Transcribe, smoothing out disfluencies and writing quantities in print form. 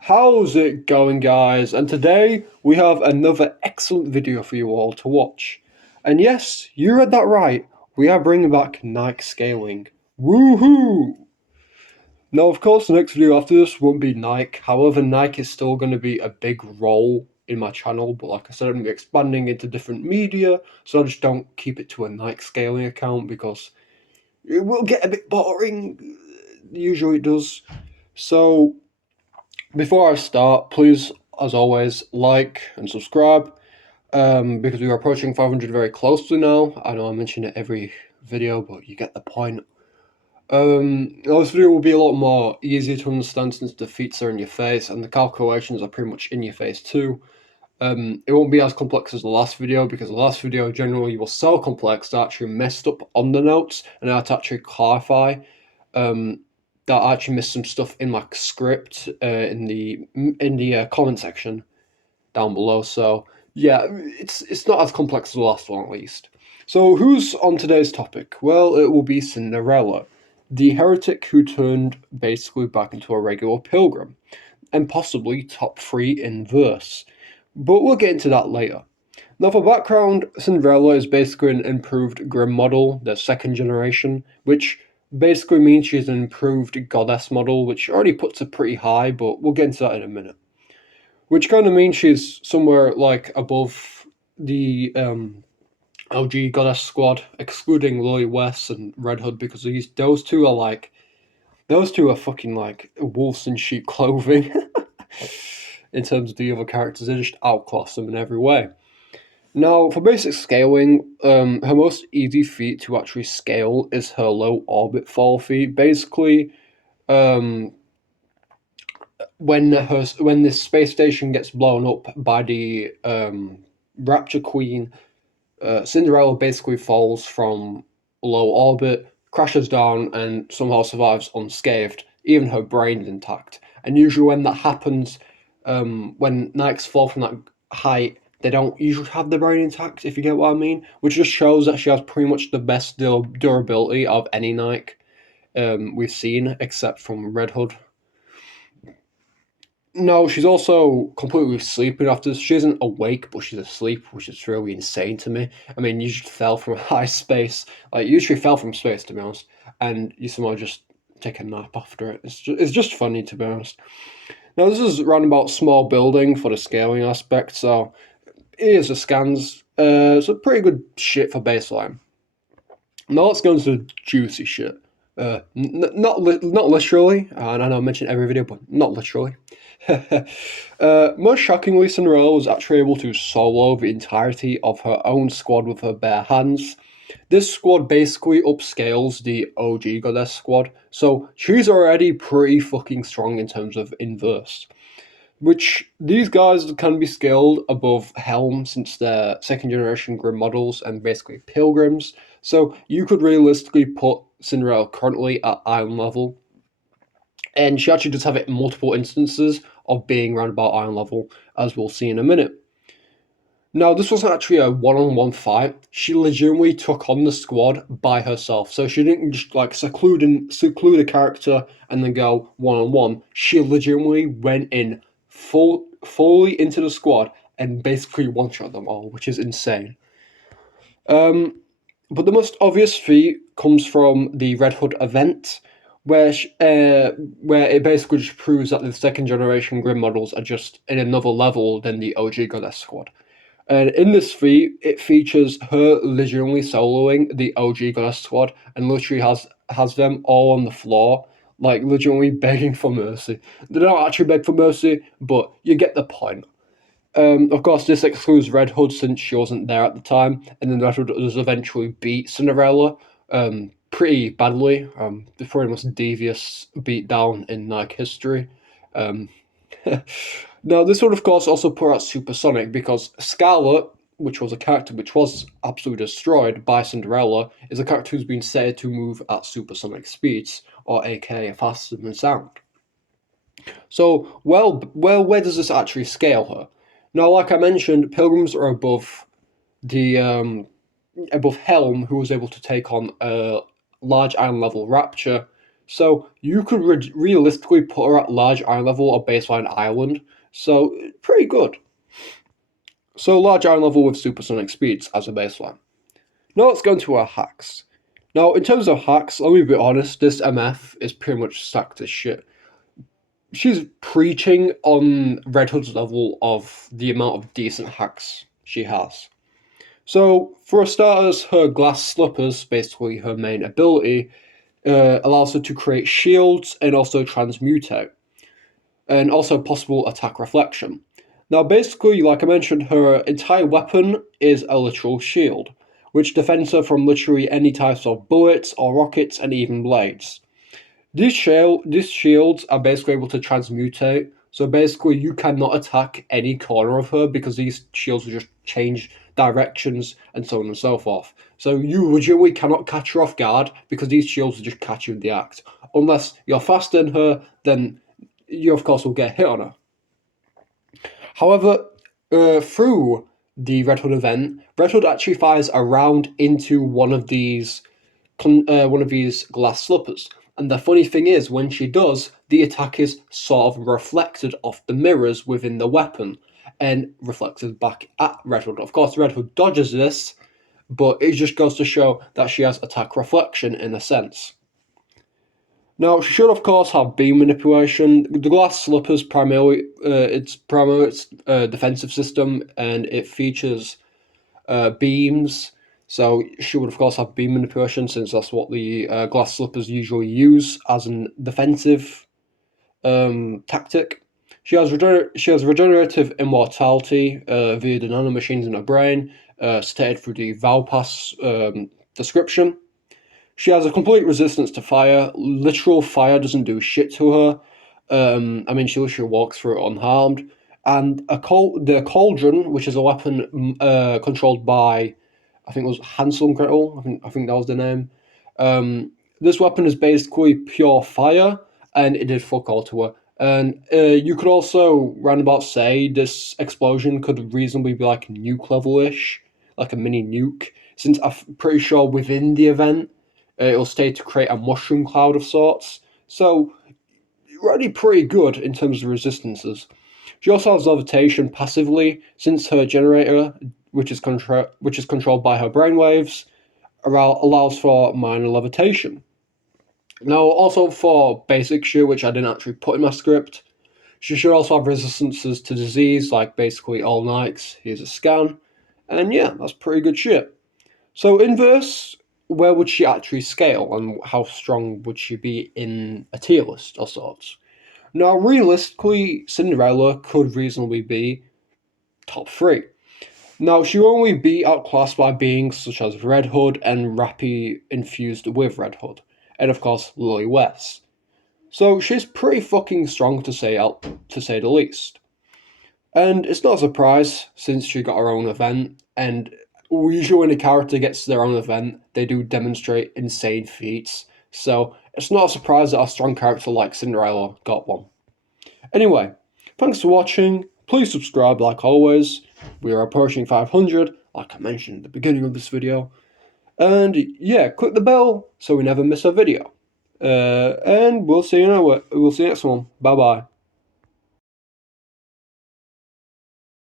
How's it going, guys? And today we have another excellent video for you all to watch. And yes, you read that right. We are bringing back Nikke scaling. Woohoo! Now, of course, the next video after this won't be Nikke. However, Nikke is still going to be a big role in my channel. But like I said, I'm going to be expanding into different media, so I just don't keep it to a Nikke scaling account because it will get a bit boring. Usually it does. So before I start, please, as always, like and subscribe because we are approaching 500 very closely now. I know I mention it every video, but you get the point. This video will be a lot more easier to understand since the feats are in your face and the calculations are pretty much in your face too. It won't be as complex as the last video because the last video generally was so complex that I actually messed up on the notes and I had to actually clarify that I actually missed some stuff in my script in the comment section down below. So yeah, it's not as complex as the last one at least. So who's on today's topic? Well, it will be Cinderella, the heretic who turned basically back into a regular pilgrim, and possibly top 3 in verse. But we'll get into that later. Now, for background, Cinderella is basically an improved Grimm model, the second generation, which basically means she's an improved goddess model, which already puts her pretty high, but we'll get into that in a minute. Which kind of means she's somewhere like above the LG goddess squad, excluding Lily West and Red Hood, because those two are fucking like wolves in sheep clothing. In terms of the other characters, they just outclass them in every way. Now, for basic scaling, her most easy feat to actually scale is her low orbit fall feat. Basically, um, when this space station gets blown up by the Rapture Queen, Cinderella basically falls from low orbit, crashes down, and somehow survives unscathed. Even her brain's intact. And usually, when that happens, when Nikes fall from that height, they don't usually have the brain intact, if you get what I mean. Which just shows that she has pretty much the best durability of any Nike we've seen, except from Red Hood. No, she's also completely sleeping after this. She isn't awake, but she's asleep, which is really insane to me. I mean, you just fell from high space. Like, you literally fell from space, to be honest, and you somehow just take a nap after it. It's just funny, to be honest. Now, this is roundabout small building for the scaling aspect, so here's the scans. It's a pretty good shit for baseline. Now let's go into the juicy shit. Not literally, and I know I mention every video, but not literally. Most shockingly, Cinderella was actually able to solo the entirety of her own squad with her bare hands. This squad basically upscales the OG Goddess squad, so she's already pretty fucking strong in terms of inverse. Which these guys can be scaled above Helm since they're second generation Grim models and basically pilgrims. So you could realistically put Cinderella currently at Iron level. And she actually does have it in multiple instances of being around about Iron level, as we'll see in a minute. Now, this wasn't actually a one-on-one fight. She legitimately took on the squad by herself. So she didn't just like seclude a character and then go one-on-one. She legitimately went in fully into the squad and basically one-shot them all, which is insane. But the most obvious feat comes from the Red Hood event, where it basically just proves that the second generation Grim models are just in another level than the OG Goddess squad. And in this feat, it features her legitimately soloing the OG Goddess squad and literally has them all on the floor, like legitimately begging for mercy. They don't actually beg for mercy, but you get the point. Of course, this excludes Red Hood since she wasn't there at the time, and then Red Hood does eventually beat Cinderella pretty badly. The probably most devious beatdown in Nike history. Um, Now, this would, of course, also put out Supersonic because Scarlet, which was a character which was absolutely destroyed by Cinderella, is a character who's been said to move at supersonic speeds, or aka faster than sound. So, where does this actually scale her? Now, like I mentioned, Pilgrims are the above Helm, who was able to take on a large Iron level Rapture, So you could realistically put her at large iron level or baseline island. So pretty good. So large iron level with supersonic speeds as a baseline. Now let's go into our hacks. Now in terms of hacks, let me be honest, this MF is pretty much stacked as shit. She's preaching on Red Hood's level of the amount of decent hacks she has. So, for starters, her glass slippers, basically her main ability, allows her to create shields and also transmutate, and also possible attack reflection. Now, basically, like I mentioned, her entire weapon is a literal shield, which defends her from literally any types of bullets or rockets and even blades. These shields are basically able to transmutate, so basically you cannot attack any corner of her because these shields will just change directions and so on and so forth. So you legitimately cannot catch her off guard because these shields will just catch you in the act. Unless you're faster than her, then you of course will get hit on her. However, through the Red Hood event, Red Hood actually fires a round into one of these glass slippers. And the funny thing is, when she does, the attack is sort of reflected off the mirrors within the weapon and reflected back at Red Hood. Of course, Red Hood dodges this, but it just goes to show that she has attack reflection in a sense. Now, she should of course have beam manipulation. The glass slippers primarily, its defensive system, and it features beams. So she would of course have beam manipulation, since that's what the glass slippers usually use as a defensive tactic. She has regenerative immortality via the nanomachines in her brain, stated through the Valpass description. She has a complete resistance to fire. Literal fire doesn't do shit to her. I mean, she literally walks through it unharmed. And the cauldron, which is a weapon controlled by, I think it was Hansel and Gretel. I think that was the name. This weapon is basically pure fire, and it did fuck all to her. And you could also roundabout say this explosion could reasonably be like nuke level-ish, like a mini nuke, since I'm pretty sure within the event it'll stay to create a mushroom cloud of sorts. So, already pretty good in terms of resistances. She also has levitation passively, since her generator, which is controlled by her brainwaves, allows for minor levitation. Now, also for basic shit, which I didn't actually put in my script, she should also have resistances to disease, like basically all Nikes. Here's a scan. And yeah, that's pretty good shit. So, inverse, where would she actually scale, and how strong would she be in a tier list of sorts? Now, realistically, Cinderella could reasonably be top 3. Now, she will only be outclassed by beings such as Red Hood and Rappy infused with Red Hood, and of course, Lily West. So she's pretty fucking strong to say the least. And it's not a surprise, since she got her own event, and usually when a character gets their own event, they do demonstrate insane feats. So it's not a surprise that a strong character like Cinderella got one. Anyway, thanks for watching. Please subscribe like always. We are approaching 500, like I mentioned at the beginning of this video. And yeah, click the bell so we never miss a video. And we'll see you next one. Bye bye.